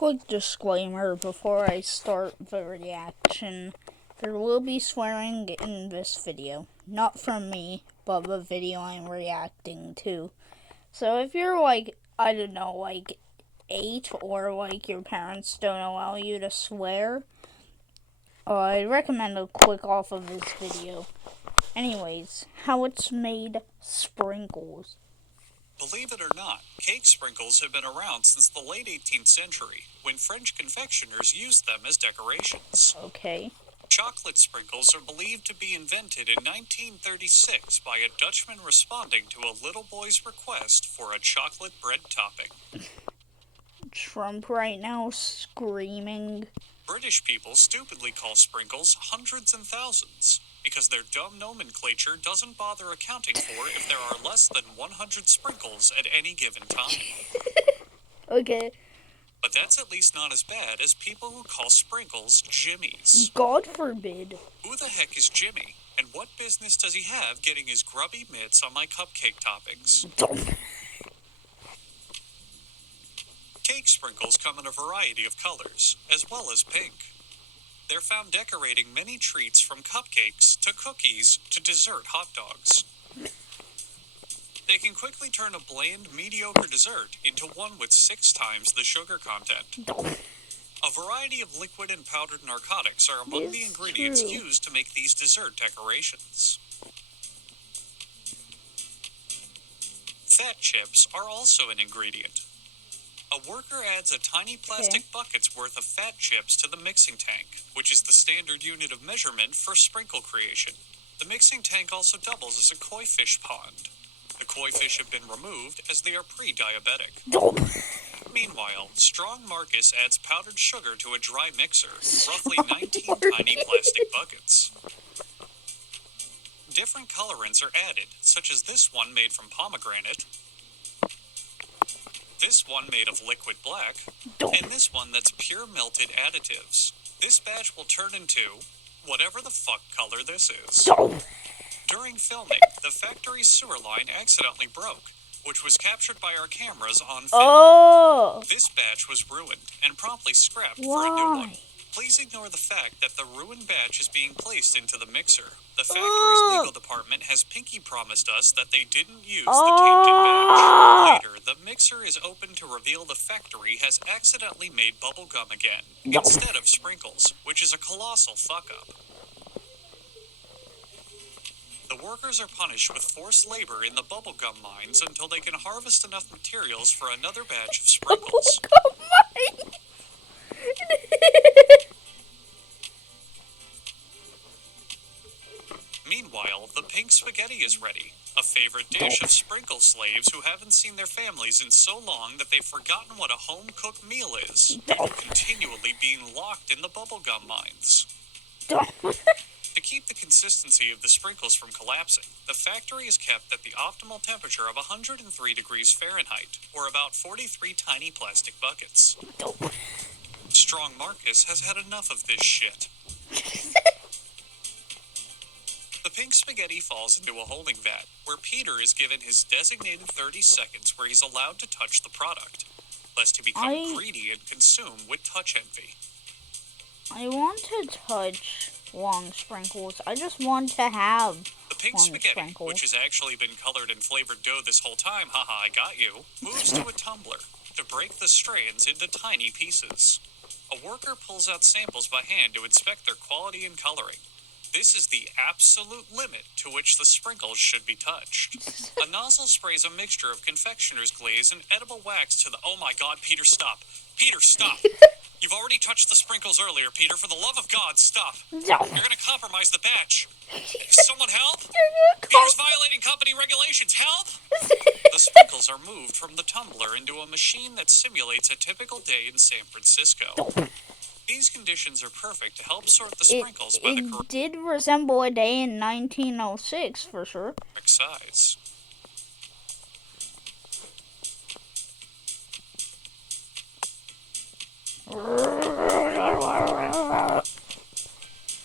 Quick disclaimer before I start the reaction. There will be swearing in this video. Not from me, but the video I'm reacting to. So if you're like, I don't know, like 8 or like your parents don't allow you to swear, I recommend a click off of this video. Anyways, how it's made sprinkles. Believe it or not, cake sprinkles have been around since the late 18th century, when French confectioners used them as decorations. Okay. Chocolate sprinkles are believed to be invented in 1936 by a Dutchman responding to a little boy's request for a chocolate bread topping. Trump right now screaming. British people stupidly call sprinkles hundreds and thousands, because their dumb nomenclature doesn't bother accounting for if there are less than 100 sprinkles at any given time. Okay. But that's at least not as bad as people who call sprinkles jimmies. God forbid. Who the heck is Jimmy? And what business does he have getting his grubby mitts on my cupcake toppings? Cake sprinkles come in a variety of colors, as well as pink. They're found decorating many treats from cupcakes to cookies to dessert hot dogs. They can quickly turn a bland, mediocre dessert into one with 6 times the sugar content. A variety of liquid and powdered narcotics are among the ingredients used to make these dessert decorations. Fat chips are also an ingredient. A worker adds a tiny plastic bucket's worth of fat chips to the mixing tank, which is the standard unit of measurement for sprinkle creation. The mixing tank also doubles as a koi fish pond. The koi fish have been removed as they are pre-diabetic. Meanwhile, Strong Marcus adds powdered sugar to a dry mixer, roughly 19 tiny plastic buckets. Different colorants are added, such as this one made from pomegranate, this one made of liquid black, and this one that's pure melted additives. This batch will turn into whatever the fuck color this is. During filming, the factory's sewer line accidentally broke, which was captured by our cameras on film. This batch was ruined and promptly scrapped for a new one. Please ignore the fact that the ruined batch is being placed into the mixer. The factory's legal department has pinky promised us that they didn't use the tainted batch. Later, the mixer is open to reveal the factory has accidentally made bubble gum again, instead of sprinkles, which is a colossal fuck-up. The workers are punished with forced labor in the bubblegum mines until they can harvest enough materials for another batch of sprinkles. Meanwhile, the pink spaghetti is ready, a favorite dish of sprinkle slaves who haven't seen their families in so long that they've forgotten what a home-cooked meal is, due to continually being locked in the bubblegum mines. To keep the consistency of the sprinkles from collapsing, the factory is kept at the optimal temperature of 103 degrees Fahrenheit, or about 43 tiny plastic buckets. Strong Marcus has had enough of this shit. The pink spaghetti falls into a holding vat, where Peter is given his designated 30 seconds where he's allowed to touch the product, lest he become greedy and consume with touch envy. I want to touch long sprinkles. I just want to have the pink spaghetti, which has actually been colored and flavored dough this whole time, haha, I got you, moves to a tumbler to break the strands into tiny pieces. A worker pulls out samples by hand to inspect their quality and coloring. This is the absolute limit to which the sprinkles should be touched. A nozzle sprays a mixture of confectioner's glaze and edible wax to the— Oh my god, Peter, stop! Peter, stop! You've already touched the sprinkles earlier, Peter. For the love of God, stop! You're gonna compromise the batch. Someone help! Peter's violating company regulations. Help! The sprinkles are moved from the tumbler into a machine that simulates a typical day in San Francisco. These conditions are perfect to help sort the sprinkles by the correct did resemble a day in 1906, for sure. Size.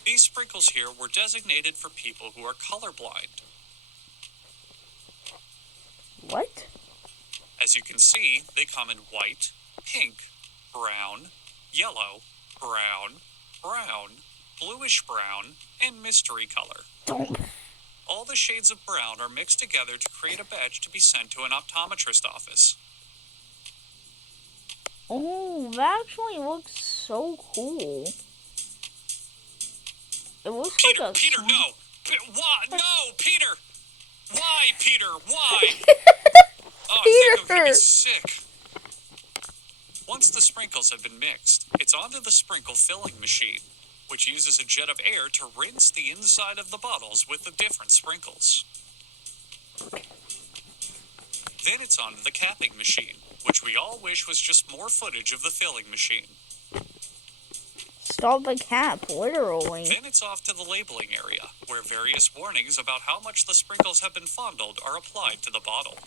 These sprinkles here were designated for people who are colorblind. What? As you can see, they come in white, pink, brown, yellow, brown, brown, bluish brown, and mystery color. All the shades of brown are mixed together to create a batch to be sent to an optometrist office. Oh, that actually looks so cool. It looks Peter, like a Peter, slime. no! Why? No, Peter! Why, Peter? Why? Oh, I think I'm gonna be sick. Once the sprinkles have been mixed, it's onto the sprinkle filling machine, which uses a jet of air to rinse the inside of the bottles with the different sprinkles. Then it's onto the capping machine, which we all wish was just more footage of the filling machine. Stop the cap, literally. Then it's off to the labeling area, where various warnings about how much the sprinkles have been fondled are applied to the bottle.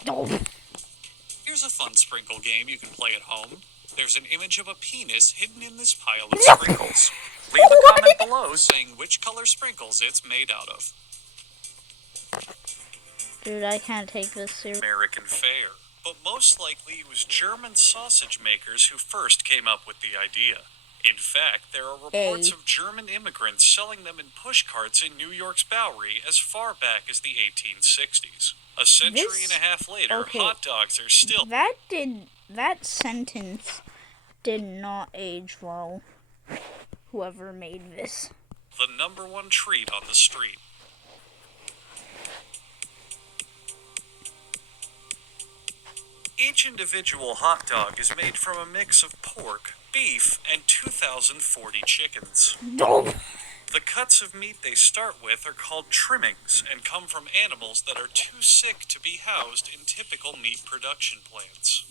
Here's a fun sprinkle game you can play at home. There's an image of a penis hidden in this pile of sprinkles. Leave a comment below saying which color sprinkles it's made out of. Dude, I can't take this serious. American fare. But most likely it was German sausage makers who first came up with the idea. In fact, there are reports of German immigrants selling them in push carts in New York's Bowery as far back as the 1860s. A century and a half later, hot dogs are still... That sentence did not age well. Whoever made this. The #1 treat on the street. Each individual hot dog is made from a mix of pork, beef, and 2,040 chickens. The cuts of meat they start with are called trimmings and come from animals that are too sick to be housed in typical meat production plants.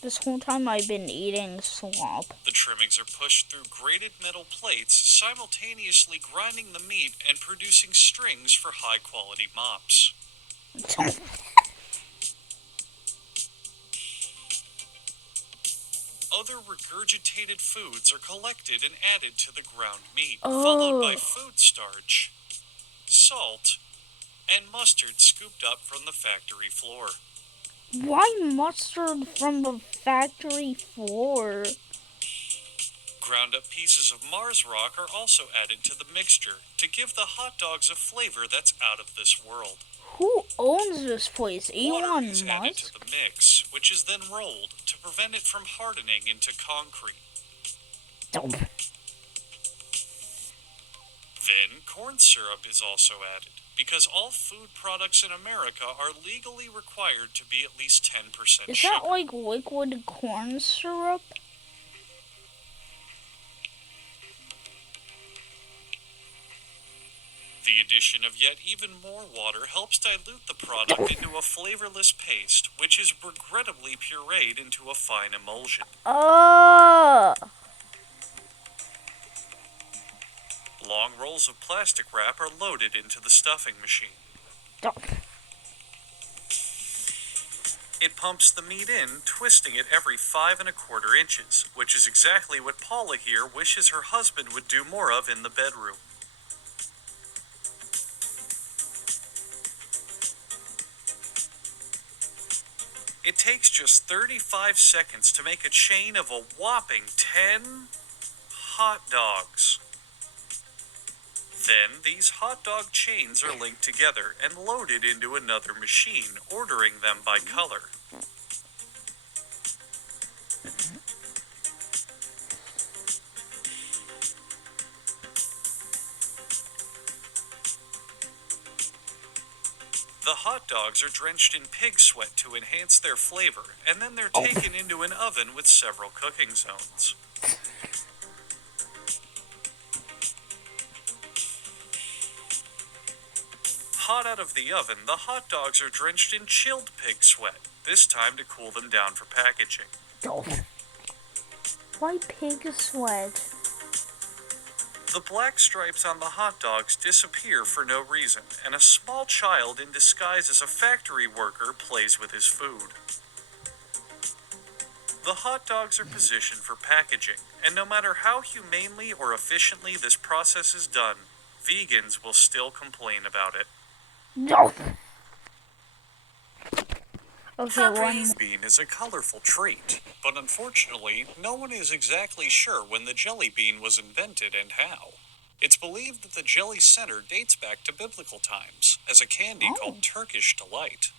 This whole time I've been eating slop. The trimmings are pushed through grated metal plates, simultaneously grinding the meat and producing strings for high-quality mops. Other regurgitated foods are collected and added to the ground meat, followed by food starch, salt, and mustard scooped up from the factory floor. Why mustard from the factory floor? Ground up pieces of Mars rock are also added to the mixture to give the hot dogs a flavor that's out of this world. Who owns this place? Elon Water is added to the mix, which is then rolled to prevent it from hardening into concrete. Then corn syrup is also added, because all food products in America are legally required to be at least 10% sugar. Is that like liquid corn syrup? The addition of yet even more water helps dilute the product into a flavorless paste, which is regrettably pureed into a fine emulsion. Long rolls of plastic wrap are loaded into the stuffing machine. It pumps the meat in, twisting it every 5 1/4 inches, which is exactly what Paula here wishes her husband would do more of in the bedroom. It takes just 35 seconds to make a chain of a whopping 10 hot dogs. Then these hot dog chains are linked together and loaded into another machine, ordering them by color. The hot dogs are drenched in pig sweat to enhance their flavor, and then they're taken into an oven with several cooking zones. Hot out of the oven, the hot dogs are drenched in chilled pig sweat, this time to cool them down for packaging. Why pig sweat? The black stripes on the hot dogs disappear for no reason, and a small child in disguise as a factory worker plays with his food. The hot dogs are positioned for packaging, and no matter how humanely or efficiently this process is done, vegans will still complain about it. Okay, one. Bean is a colorful treat, but unfortunately, no one is exactly sure when the jelly bean was invented and how. It's believed that the jelly center dates back to biblical times as a candy called Turkish Delight.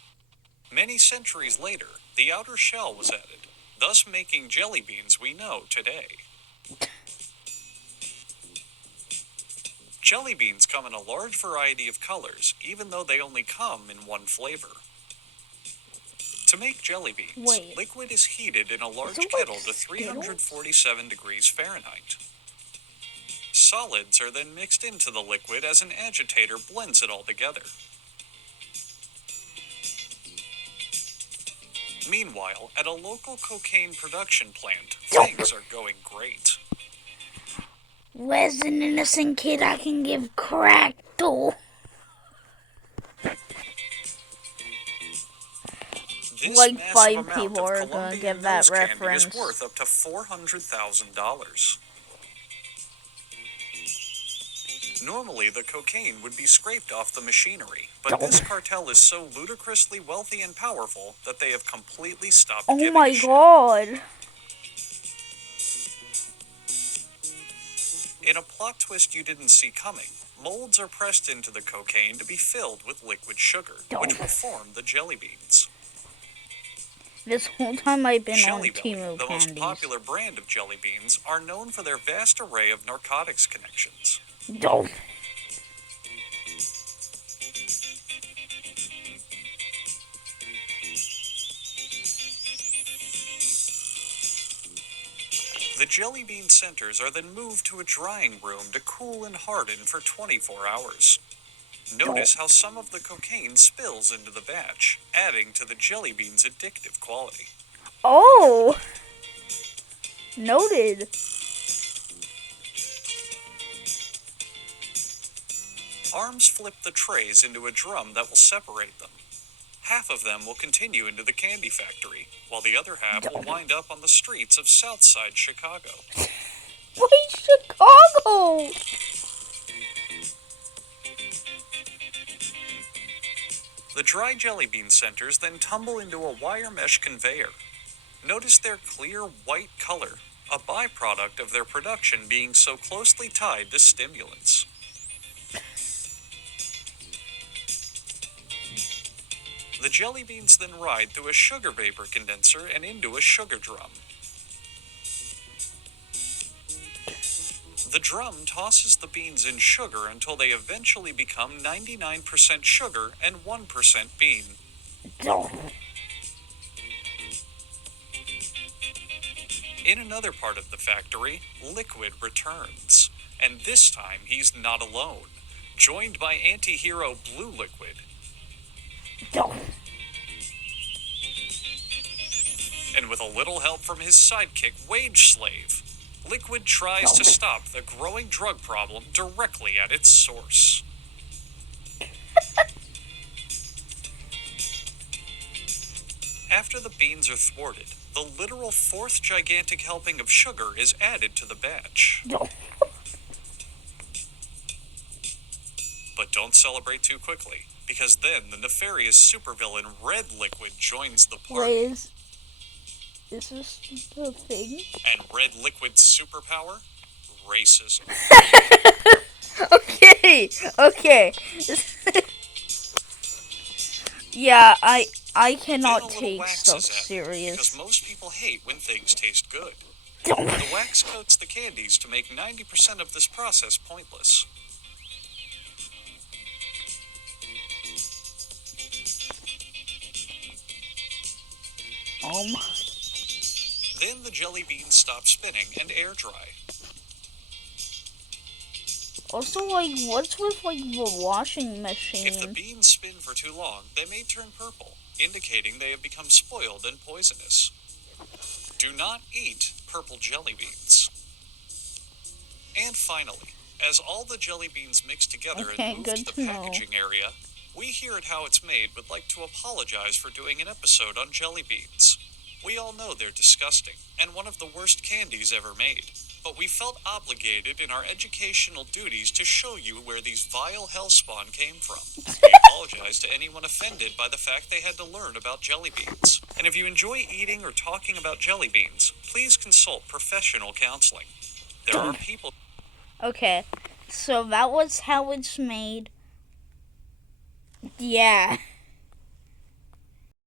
Many centuries later, the outer shell was added, thus making jelly beans we know today. Jelly beans come in a large variety of colors, even though they only come in one flavor. To make jelly beans, liquid is heated in a large kettle to 347 degrees Fahrenheit. Solids are then mixed into the liquid as an agitator blends it all together. Meanwhile, at a local cocaine production plant, things are going great. Where's an innocent kid I can give crack to? This like 5 massive people amount are of gonna Colombian get that nose candy reference. is worth up to $400,000. Normally, the cocaine would be scraped off the machinery, but this cartel is so ludicrously wealthy and powerful that they have completely stopped giving a shit. God. In a plot twist you didn't see coming, molds are pressed into the cocaine to be filled with liquid sugar, which will form the jelly beans. This whole time I've been Jelly on Belly, Temu the candies. most popular brand of jelly beans, are known for their vast array of narcotics connections. The jelly bean centers are then moved to a drying room to cool and harden for 24 hours. Notice how some of the cocaine spills into the batch, adding to the jelly bean's addictive quality. Oh! Noted. Arms flip the trays into a drum that will separate them. Half of them will continue into the candy factory, while the other half will wind up on the streets of Southside Chicago. Why Chicago? The dry jelly bean centers then tumble into a wire mesh conveyor. Notice their clear white color, a byproduct of their production being so closely tied to stimulants. The jelly beans then ride through a sugar vapor condenser and into a sugar drum. The drum tosses the beans in sugar until they eventually become 99% sugar and 1% bean. In another part of the factory, Liquid returns. And this time he's not alone, joined by anti-hero Blue Liquid. And with a little help from his sidekick, Wage Slave, Liquid tries to stop the growing drug problem directly at its source. After the beans are thwarted, the literal 4th gigantic helping of sugar is added to the batch. But don't celebrate too quickly, because then the nefarious supervillain Red Liquid joins the party. Wait, is this the thing? And Red Liquid's superpower? Racism. Okay. Yeah, I cannot take stuff serious. Because most people hate when things taste good. The wax coats the candies to make 90% of this process pointless. Then the jelly beans stop spinning and air dry. Also, what's with, the washing machine? If the beans spin for too long, they may turn purple, indicating they have become spoiled and poisonous. Do not eat purple jelly beans. And finally, as all the jelly beans mix together and move to the packaging area, we here at How It's Made would like to apologize for doing an episode on jelly beans. We all know they're disgusting, and one of the worst candies ever made. but we felt obligated in our educational duties to show you where these vile hellspawn came from. We apologize to anyone offended by the fact they had to learn about jelly beans. And if you enjoy eating or talking about jelly beans, please consult professional counseling. There are people... Okay, so that was how it's made. Yeah.